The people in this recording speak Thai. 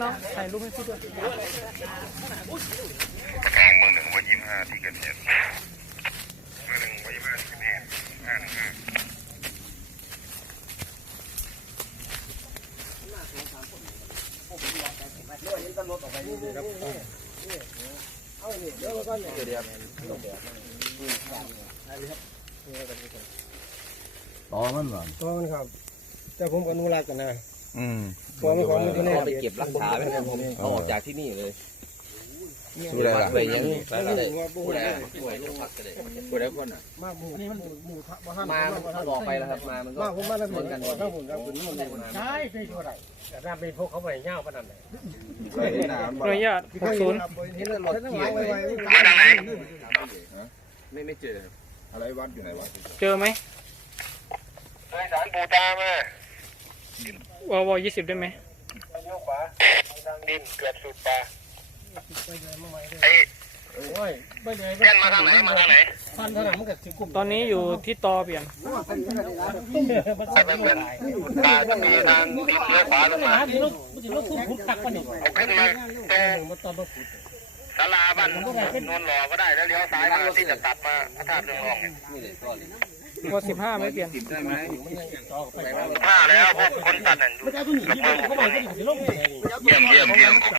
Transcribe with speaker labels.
Speaker 1: องถ่ายรูปให้พี่ด้วย
Speaker 2: ทางเมืองหนึ่งวัน25ที่เกิดเหตุเมืองหนึ่งวัน25ที่เกิดเหตุ515
Speaker 3: ต่อมันเหรอ
Speaker 4: ตัวมันครับแต่ผมอนุรักษ์กันนะ
Speaker 3: ตัวมันของมัน
Speaker 4: ตัวนี้
Speaker 5: เอาไปเก็บรักษาไว้ให้ผมเอาออกจากที่นี่เลย
Speaker 3: ดูได้
Speaker 5: วัด
Speaker 3: ละ
Speaker 5: ไปยัง
Speaker 4: แล้วนี่ว่าบุ้ง
Speaker 5: ผู้ใด
Speaker 4: ได้
Speaker 5: ผู้ใดลูกพักก็ได้ผู้ใดคนอ่ะ
Speaker 4: มาหมู่นี่มันหมู่บ้าน
Speaker 5: มาถ้าบอกไปแล้วครับมามันก็
Speaker 4: มาผมมาแล้ว
Speaker 5: เหมือนกัน
Speaker 4: ถ้าผมรับผมมันใช่คือเท่าไหร่แต่ถ้าเป็นพวกเขาไปเงาขนาดไหน
Speaker 1: ขออนุญาต60
Speaker 4: เห็นรถเกี่ยวไว้
Speaker 2: มาทางไหน
Speaker 5: ไม่เจอ
Speaker 3: อะไรวัดอยู่ไหนวะ
Speaker 1: เจอไหม
Speaker 2: โดยสารปูตามมาว
Speaker 1: 20ได้ไหม
Speaker 2: เลี้ยวขวาทางดินเกือบสุดป่าไอ้
Speaker 4: โอ้ยไม่เลย
Speaker 2: แก่นมาทางไหนมาทางไหน
Speaker 4: พันเท่านั้นมันก็สิบกลุ่ม
Speaker 1: ตอนนี้อยู่ที่ตอเปลี่ยน
Speaker 2: ไปเพื่อนตาจะมีทางดินเลี้ยวขวาลงมา
Speaker 4: มันจะลดทุนพุทธักกันนี่
Speaker 2: เอาขึ้นมาตรง
Speaker 4: มันตอนมาขุด
Speaker 2: ศาลาบ้านนนหล่อก็ได้แล้วเลี้ยวซ้ายมาที่จะตัดมาพระธาตุเรืองรองเนี่ย
Speaker 5: นี่เลยก้อน
Speaker 1: พอ15ไม่เปลี่ยน
Speaker 5: ได้ไหม
Speaker 2: ถ้าแล้วพวกคนตัดนั่นอยู่กับเมือง
Speaker 4: เขาบอกว่าจะลง
Speaker 2: เยี่ยม